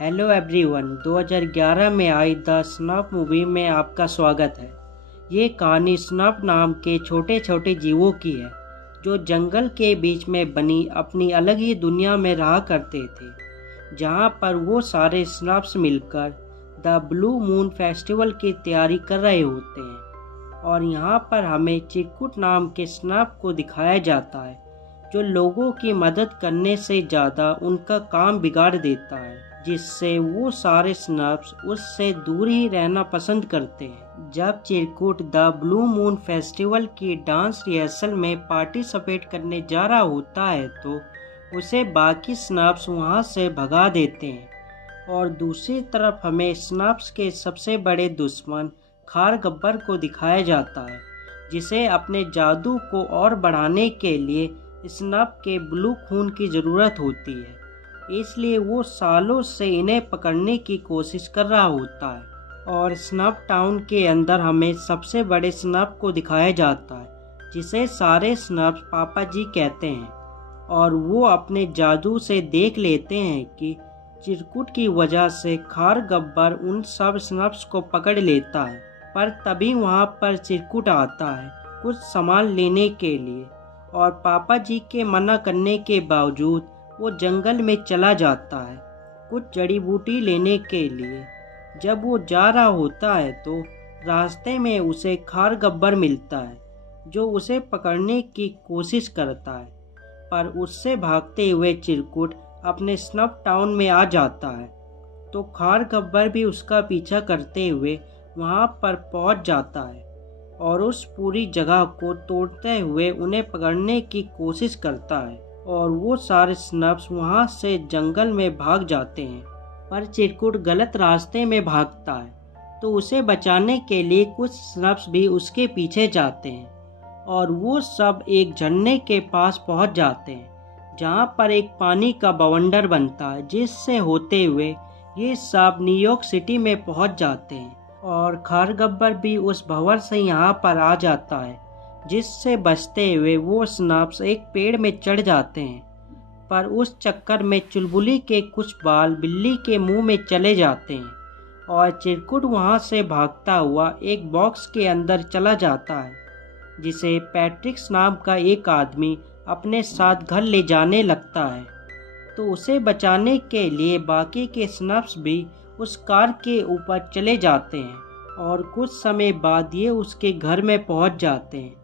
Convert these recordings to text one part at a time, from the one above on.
Hello everyone, 2011 में I the snuff movie में आपका स्वागत है। ये कहानी स्नफ नाम के छोटे छोटे जीवों की है जो जंगल के बीच में बनी अपनी अलग ही दुनिया में रहा करते थे, जहाँ पर वो सारे स्नफ्स मिलकर द ब्लू मून फेस्टिवल की तैयारी कर रहे होते हैं। और यहाँ पर हमें चिरकुट नाम के स्नफ को दिखाया जाता है जो लोगों की मदद करने से ज़्यादा उनका काम बिगाड़ देता है, जिससे वो सारे स्नफ्स उससे दूर ही रहना पसंद करते हैं। जब चिरकुट द ब्लू मून फेस्टिवल की डांस रिहर्सल में पार्टिसिपेट करने जा रहा होता है तो उसे बाकी स्नफ्स वहाँ से भगा देते हैं। और दूसरी तरफ हमें स्नफ्स के सबसे बड़े दुश्मन खारगब्बर को दिखाया जाता है, जिसे अपने जादू को और बढ़ाने के लिए स्नफ के ब्लू खून की ज़रूरत होती है, इसलिए वो सालों से इन्हें पकड़ने की कोशिश कर रहा होता है। और स्नफ टाउन के अंदर हमें सबसे बड़े स्नफ को दिखाया जाता है, जिसे सारे स्नफ पापा जी कहते हैं। और वो अपने जादू से देख लेते हैं कि चिरकुट की वजह से खारगब्बर उन सब स्नफ्स को पकड़ लेता है। पर तभी वहाँ पर चिरकुट आता है कुछ सामान लेने के लिए, और पापा जी के मना करने के बावजूद वो जंगल में चला जाता है कुछ जड़ी बूटी लेने के लिए। जब वो जा रहा होता है तो रास्ते में उसे खारगब्बर मिलता है जो उसे पकड़ने की कोशिश करता है, पर उससे भागते हुए चिरकुट अपने स्नफ टाउन में आ जाता है। तो खारगब्बर भी उसका पीछा करते हुए वहाँ पर पहुँच जाता है और उस पूरी जगह को तोड़ते हुए उन्हें पकड़ने की कोशिश करता है। और वो सारे स्नफ्स वहाँ से जंगल में भाग जाते हैं, पर चिरकुट गलत रास्ते में भागता है तो उसे बचाने के लिए कुछ स्नफ्स भी उसके पीछे जाते हैं। और वो सब एक झरने के पास पहुँच जाते हैं, जहाँ पर एक पानी का बवंडर बनता है, जिससे होते हुए ये सब न्यूयॉर्क सिटी में पहुँच जाते हैं। और खारगब्बर भी उस भंवर से यहाँ पर आ जाता है, जिससे बचते हुए वो स्नफ्स एक पेड़ में चढ़ जाते हैं। पर उस चक्कर में चुलबुली के कुछ बाल बिल्ली के मुंह में चले जाते हैं और चिरकुट वहाँ से भागता हुआ एक बॉक्स के अंदर चला जाता है, जिसे पैट्रिक्स नाम का एक आदमी अपने साथ घर ले जाने लगता है। तो उसे बचाने के लिए बाकी के स्नफ्स भी उस कार के ऊपर चले जाते हैं और कुछ समय बाद ये उसके घर में पहुंच जाते हैं,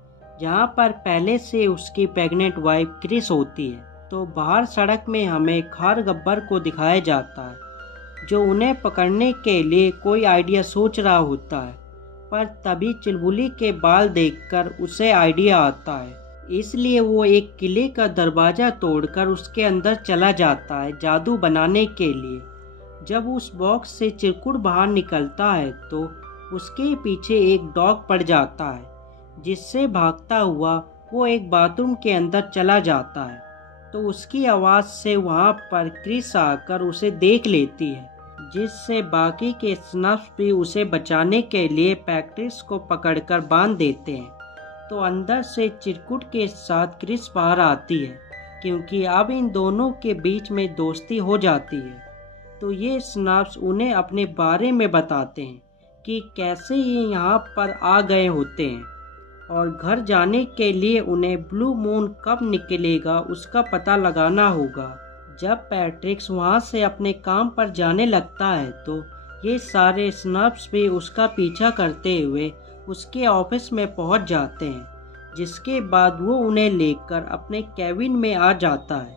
जहां पर पहले से उसकी प्रेग्नेंट वाइफ क्रिस होती है। तो बाहर सड़क में हमें खारगब्बर को दिखाया जाता है जो उन्हें पकड़ने के लिए कोई आइडिया सोच रहा होता है, पर तभी चुलबुली के बाल देखकर उसे आइडिया आता है, इसलिए वो एक किले का दरवाज़ा तोड़कर उसके अंदर चला जाता है जादू बनाने के लिए। जब उस बॉक्स से चिरकुट बाहर निकलता है तो उसके पीछे एक डॉग पड़ जाता है, जिससे भागता हुआ वो एक बाथरूम के अंदर चला जाता है। तो उसकी आवाज़ से वहाँ पर क्रिस आकर उसे देख लेती है, जिससे बाकी के स्नफ्स भी उसे बचाने के लिए पैट्रिक्स को पकड़कर बांध देते हैं। तो अंदर से चिरकुट के साथ क्रिस बाहर आती है, क्योंकि अब इन दोनों के बीच में दोस्ती हो जाती है। तो ये स्नफ्स उन्हें अपने बारे में बताते हैं कि कैसे ये यहाँ पर आ गए होते हैं, और घर जाने के लिए उन्हें ब्लू मून कब निकलेगा उसका पता लगाना होगा। जब पैट्रिक्स वहाँ से अपने काम पर जाने लगता है तो ये सारे स्नफ्स भी उसका पीछा करते हुए उसके ऑफिस में पहुँच जाते हैं, जिसके बाद वो उन्हें लेकर अपने केबिन में आ जाता है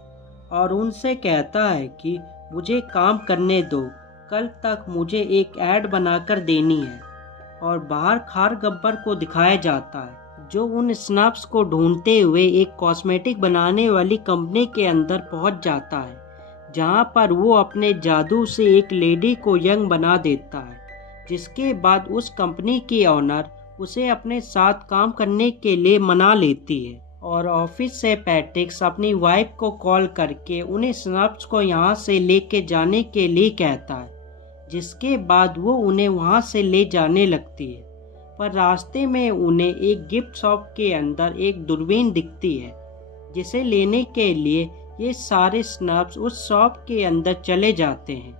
और उनसे कहता है कि मुझे काम करने दो, कल तक मुझे एक ऐड बनाकर देनी है। और बाहर खारगब्बर को दिखाया जाता है जो उन स्नफ्स को ढूंढते हुए एक कॉस्मेटिक बनाने वाली कंपनी के अंदर पहुंच जाता है, जहां पर वो अपने जादू से एक लेडी को यंग बना देता है, जिसके बाद उस कंपनी की ऑनर उसे अपने साथ काम करने के लिए मना लेती है। और ऑफिस से पैट्रिक्स अपनी वाइफ को कॉल करके उन्हें स्नफ्स को यहाँ से लेके जाने के लिए कहता है, जिसके बाद वो उन्हें वहाँ से ले जाने लगती है। पर रास्ते में उन्हें एक गिफ्ट शॉप के अंदर एक दूरबीन दिखती है, जिसे लेने के लिए ये सारे स्नफ्स उस शॉप के अंदर चले जाते हैं,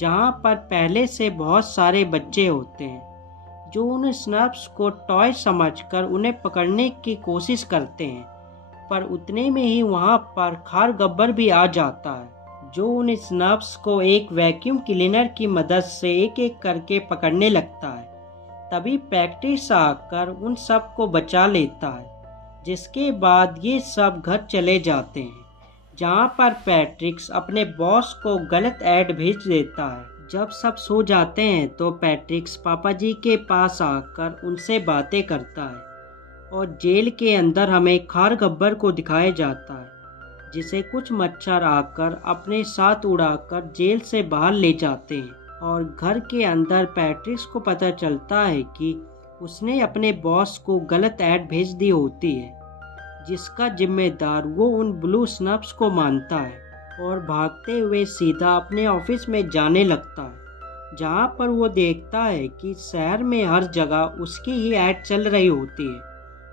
जहाँ पर पहले से बहुत सारे बच्चे होते हैं जो उन स्नफ्स को टॉय समझकर उन्हें पकड़ने की कोशिश करते हैं। पर उतने में ही वहाँ पर खारगब्बर भी आ जाता है जो उन स्नफ्स को एक वैक्यूम क्लीनर की मदद से एक एक करके पकड़ने लगता है। तभी पैट्रिक्स आकर उन सब को बचा लेता है, जिसके बाद ये सब घर चले जाते हैं, जहाँ पर पैट्रिक्स अपने बॉस को गलत ऐड भेज देता है। जब सब सो जाते हैं तो पैट्रिक्स पापा जी के पास आकर उनसे बातें करता है और जेल के अंदर हमें खारगब्बर को दिखाया जाता है, जिसे कुछ मच्छर आकर अपने साथ उड़ाकर जेल से बाहर ले जाते हैं। और घर के अंदर पैट्रिक्स को पता चलता है कि उसने अपने बॉस को गलत ऐड भेज दी होती है, जिसका जिम्मेदार वो उन ब्लू स्नफ्स को मानता है और भागते हुए सीधा अपने ऑफिस में जाने लगता है, जहाँ पर वो देखता है कि शहर में हर जगह उसकी ही ऐड चल रही होती है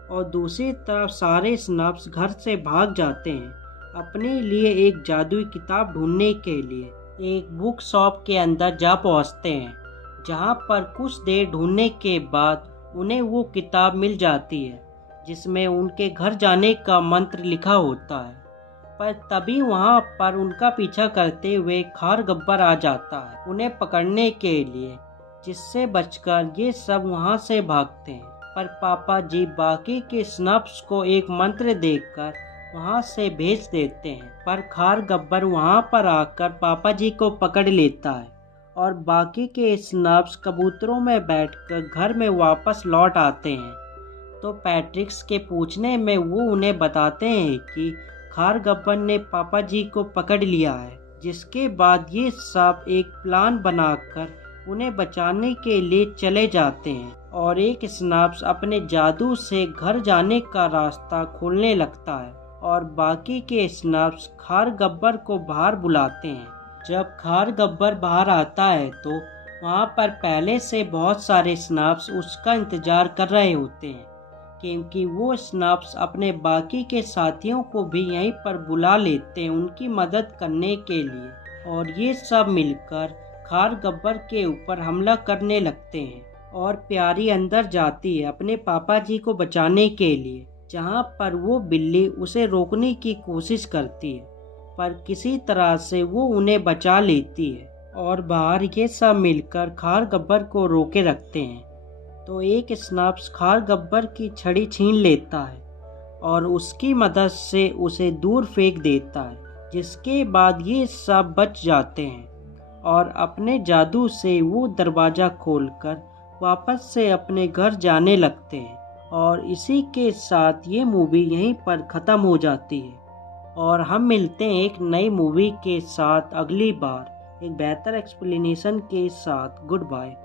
और दूसरी तरफ सारे स्नफ्स घर से भाग जाते हैं अपने लिए एक जादुई किताब ढूंढने के लिए। एक बुक शॉप के अंदर जा पहुंचते हैं, जहां पर कुछ देर ढूंढने के बाद उन्हें वो किताब मिल जाती है जिसमें उनके घर जाने का मंत्र लिखा होता है। पर तभी वहां पर उनका पीछा करते हुए खारगब्बर आ जाता है उन्हें पकड़ने के लिए, जिससे बचकर ये सब वहां से भागते हैं। पर पापा जी बाकी के स्नफ्स को एक मंत्र देकर वहां से भेज देते हैं, पर खारगब्बर वहां पर आकर पापा जी को पकड़ लेता है और बाकी के स्नफ्स कबूतरों में बैठकर घर में वापस लौट आते हैं। तो पैट्रिक्स के पूछने में वो उन्हें बताते हैं कि खारगब्बर ने पापा जी को पकड़ लिया है, जिसके बाद ये सब एक प्लान बनाकर उन्हें बचाने के लिए चले जाते हैं और एक स्नफ्स अपने जादू से घर जाने का रास्ता खोलने लगता है और बाकी के स्नफ्स खारगब्बर को बाहर बुलाते हैं। जब खारगब्बर बाहर आता है तो वहाँ पर पहले से बहुत सारे स्नफ्स उसका इंतजार कर रहे होते हैं, क्योंकि वो स्नफ्स अपने बाकी के साथियों को भी यहीं पर बुला लेते हैं उनकी मदद करने के लिए। और ये सब मिलकर खारगब्बर के ऊपर हमला करने लगते हैं और प्यारी अंदर जाती है अपने पापा जी को बचाने के लिए, जहाँ पर वो बिल्ली उसे रोकने की कोशिश करती है, पर किसी तरह से वो उन्हें बचा लेती है और बाहर ये सब मिलकर खारगब्बर को रोके रखते हैं। तो एक स्नफ्स खारगब्बर की छड़ी छीन लेता है और उसकी मदद से उसे दूर फेंक देता है, जिसके बाद ये सब बच जाते हैं और अपने जादू से वो दरवाज़ा खोलकर वापस से अपने घर जाने लगते हैं। और इसी के साथ ये मूवी यहीं पर ख़त्म हो जाती है और हम मिलते हैं एक नई मूवी के साथ अगली बार एक बेहतर एक्सप्लेनेशन के साथ। Good bye.